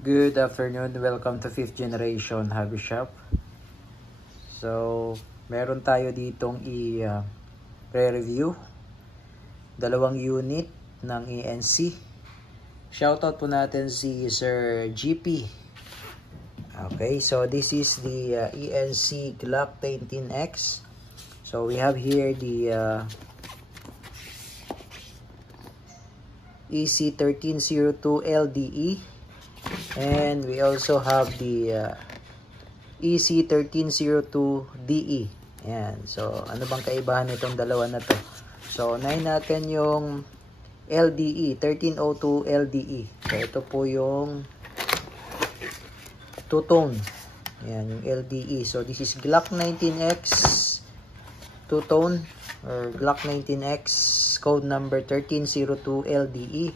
Good afternoon, welcome to 5th Generation Hobby Shop. So, meron tayo ditong i-review. Dalawang unit ng ENC. Shoutout po natin si Sir GP. Okay, so this is the ENC Glock 19X. So, we have here the EC1302 LDE. And we also have the EC1302DE. Ayan. So, ano bang kaibahan nitong dalawa na to? So, unahin natin yung LDE, 1302 LDE. So, ito po yung two-tone. Ayan, yung LDE. So, this is Glock 19X two-tone or Glock 19X code number 1302 LDE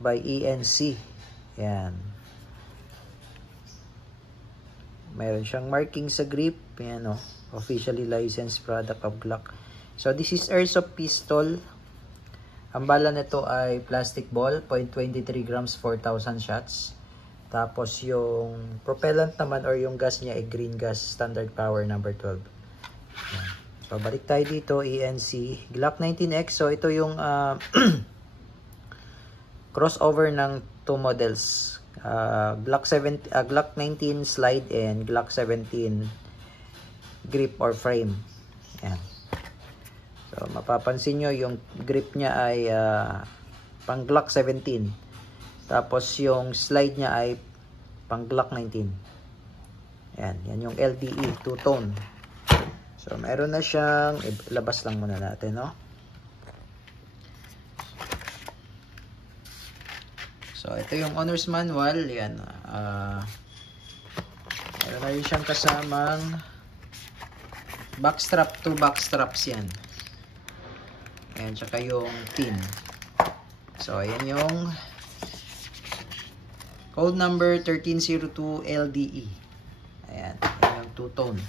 by ENC. Ayan. Mayroon siyang marking sa grip. Ayan, oh, officially licensed product of Glock. So, this is airsoft pistol. Ang bala nito ay plastic ball, 0.23 grams, 4,000 shots. Tapos, yung propellant naman or yung gas niya ay green gas, standard power number 12. Ayan. So, balik tayo dito, ENC. Glock 19X. So, ito yung crossover ng two models. Glock 19 slide and Glock 17 grip or frame. Ayan. So, mapapansin nyo yung grip niya ay pang Glock 17. Tapos yung slide niya ay pang Glock 19. Ayan. Yan yung LDE, two-tone. So, meron na siyang, labas lang muna natin, no? So, ito yung owner's manual. Yan. Meron na rin siyang kasamang backstrap. 2 backstraps yan. Ayan, tsaka yung pin. So, ayan yung code number 1302 LDE. Ayan. Ayan yung two-tone.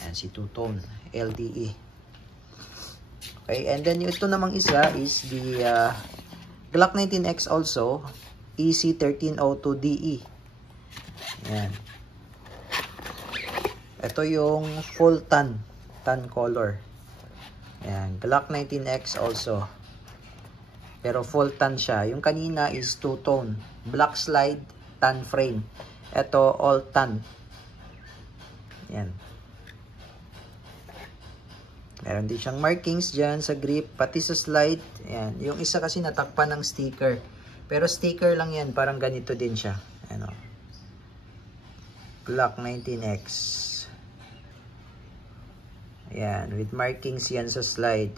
Ayan si two-tone LDE. Okay, and then ito namang isa is the Glock 19X also, EC1302DE. Ayan. Ito yung full tan color. Ayan, Glock 19X also. Pero full tan siya. Yung kanina is two-tone. Black slide, tan frame. Ito all tan. Ayan. Meron din siyang markings dyan sa grip, pati sa slide. Ayan. Yung isa kasi natakpan ng sticker. Pero sticker lang yan, parang ganito din siya. Ano? Glock 19X. Ayan, with markings yan sa slide.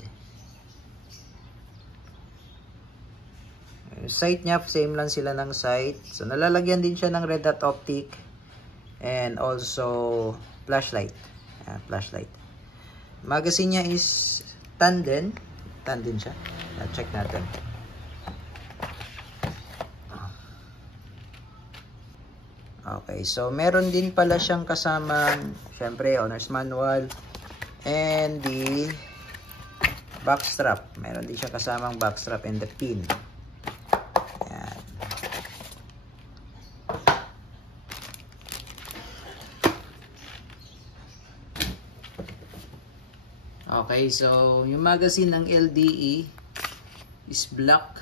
Yung sight niya, same lang sila ng sight. So, nalalagyan din siya ng red dot optic. And also, flashlight. Ayan, flashlight. Magazine niya is tan din. Tan din siya. Check natin. Okay, so meron din pala siyang kasamang, syempre, owner's manual and the backstrap. Meron din siya kasamang backstrap and the pin. Ayan. Okay, so yung magazine ng LDE is black,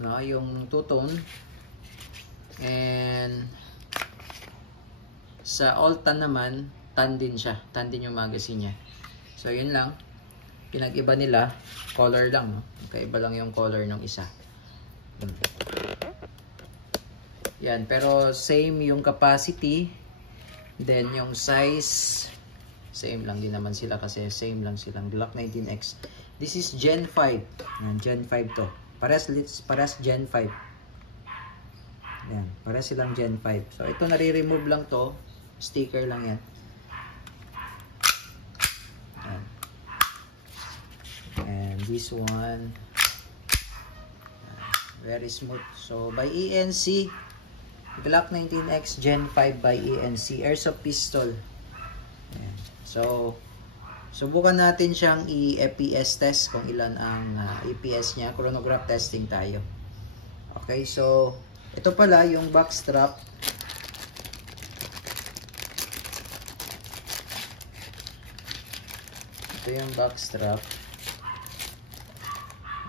no, yung two-tone. And sa all tan naman, tan din siya. Tan din yung magazine niya. So yun lang. Pinag-iba nila, color lang, no? Kaiba lang yung color ng isa. Yan, pero same yung capacity. Then yung size, same lang din naman sila kasi same lang silang Glock 19X. This is Gen 5. Gen 5 to. Pares Gen 5. Yan. Pares silang Gen 5. So ito nare-remove lang to. Sticker lang yan. Yan. And this one, very smooth. So by ENC, Glock 19X Gen 5 by ENC. Airsoft pistol. Yan. So, subukan natin siyang i-EPS test kung ilan ang EPS niya. Chronograph testing tayo. Okay, so Ito pala yung back strap. Ito yung back strap.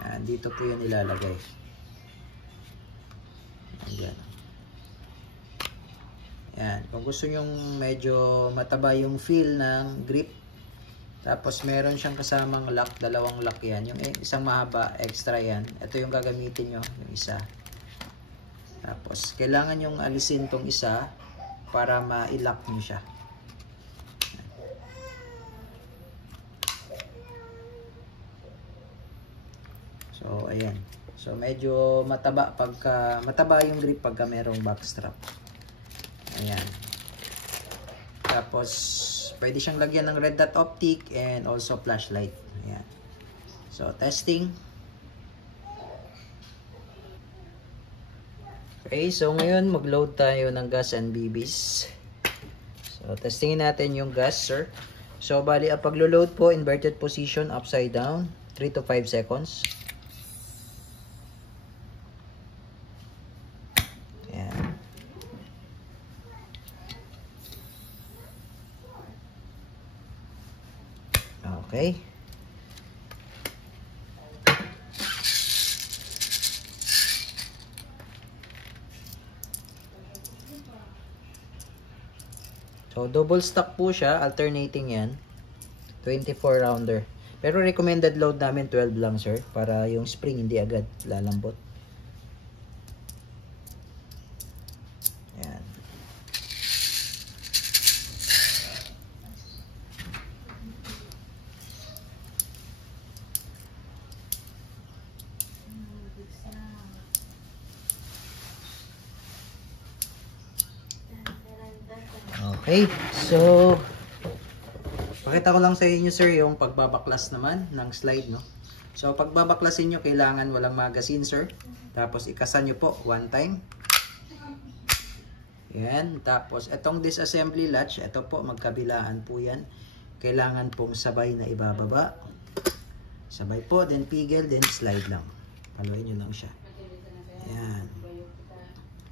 Yan, dito po yun ilalagay. Ayan. Yan. Kung gusto nyong medyo mataba yung feel ng grip, tapos meron siyang kasamang lock, dalawang lock yan. Yung isang mahaba, extra yan. Ito yung gagamitin nyo, yung isa. Tapos, kailangan yung alisin tong isa para ma-lock nyo siya. So, ayan. So, medyo mataba yung grip pagka merong backstrap. Ayan. Tapos, pwede siyang lagyan ng red dot optic and also flashlight. Ayan. So, testing. Okay, so ngayon mag-load tayo ng gas and BBs. So, testingin natin yung gas, sir. So, bali, ang paglo-load po, inverted position, upside down, 3 to 5 seconds. Ayan. Okay. So, double stack po siya. Alternating yan. 24 rounder. Pero recommended load namin 12 lang, sir. Para yung spring hindi agad lalambot. Yan. Okay, so pakita ko lang sa inyo, sir, yung pagbabaklas naman ng slide, no? So pagbabaklasin nyo, kailangan walang magazine, sir. Tapos ikasan nyo po one time. Yan, tapos itong disassembly latch, ito po magkabilaan po yan. Kailangan pong sabay na ibababa. Sabay po, then pigil, then slide lang. Paluin nyo lang siya. Yan.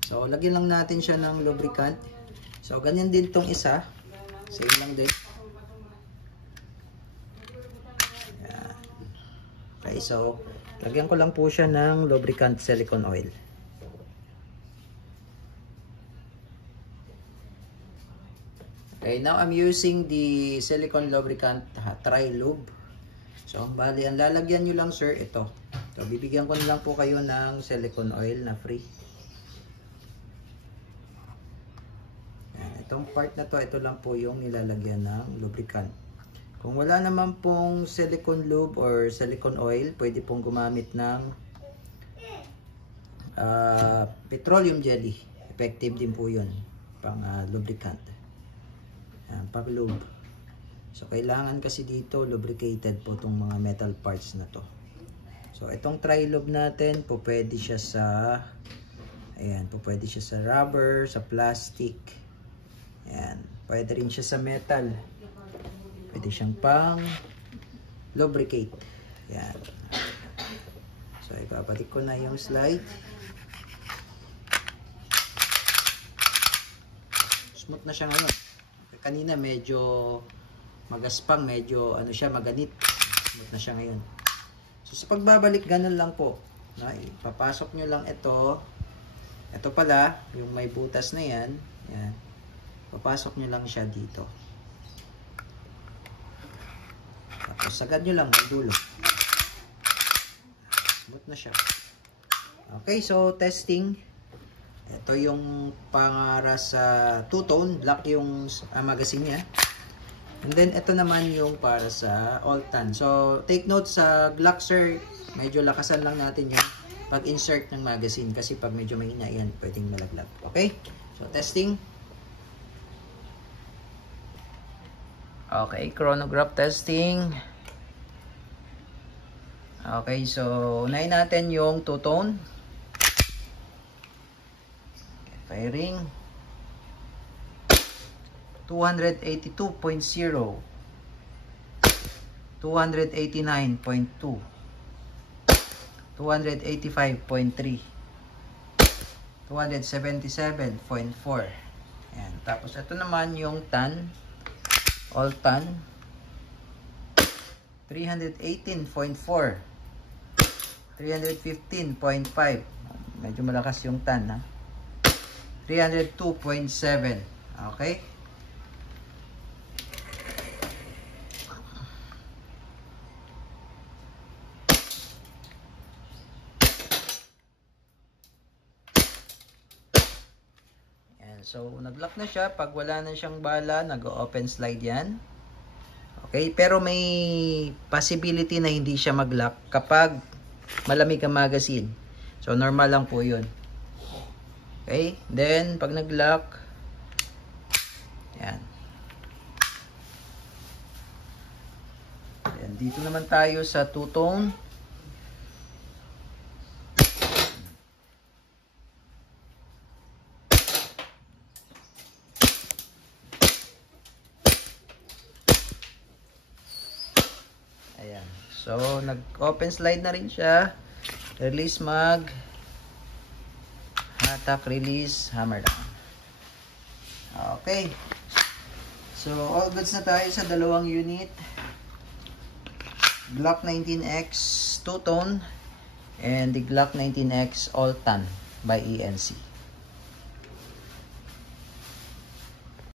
So lagyan lang natin siya ng lubricant. So, ganyan din tong isa. Same lang din. Ayan. Okay, so, lagyan ko lang po siya ng lubricant silicone oil. Okay, now I'm using the silicone lubricant tri-lube. So, bali, ang lalagyan nyo lang, sir, ito. So, bibigyan ko na lang po kayo ng silicone oil na free. Itong part na to, ito lang po yung nilalagyan ng lubricant. Kung wala naman pong silicone lube or silicone oil, pwede pong gumamit ng petroleum jelly. Effective din po yun pang lubricant. Ayan, pang lube. So, kailangan kasi dito lubricated po itong mga metal parts na to. So, itong tri-lube natin, po pwede siya sa ayan, po pwede siya sa rubber, sa plastic. Ayan. Pwede rin siya sa metal. Pwede siyang pang lubricate. Ayan. So, ibabalik ko na yung slide. Smooth na siya ngayon. Kanina medyo magaspang, medyo ano siya, maganit. Smooth na siya ngayon. So, sa pagbabalik, ganun lang po. Na, ipapasok nyo lang ito. Ito pala, yung may butas na yan. Ayan. Papasok nyo lang siya dito. Tapos sagad nyo lang ang dulo. Smooth na siya. Okay, so testing. Ito yung para sa two-tone. Black yung magazine niya. And then ito naman yung para sa all-tan. So take note sa Glock, sir. Medyo lakasan lang natin yung pag-insert ng magazine. Kasi pag medyo mahina yan, pwedeng malaglag. Okay, so testing. Okay, chronograph testing. Okay, so unahin natin yung two-tone. Okay, firing. 282.0, 289.2, 285.3, 277.4. Ayan. Tapos ito naman yung tan, all tan, 318.4, 315.5. Medyo malakas yung tan, ha. 302.7. Okay? So, nag-lock na siya. Pag wala na siyang bala, nag-open slide yan. Okay? Pero may possibility na hindi siya mag-lock kapag malamig ang magazine. So, normal lang po yun. Okay? Then, pag nag-lock, yan. Then, dito naman tayo sa two-tone. Ayan. So, nag-open slide na rin siya. Release mag. Hatak, release, hammer down. Okay. So, all goods na tayo sa dalawang unit. Glock 19X two-tone and the Glock 19X all tan by ENC.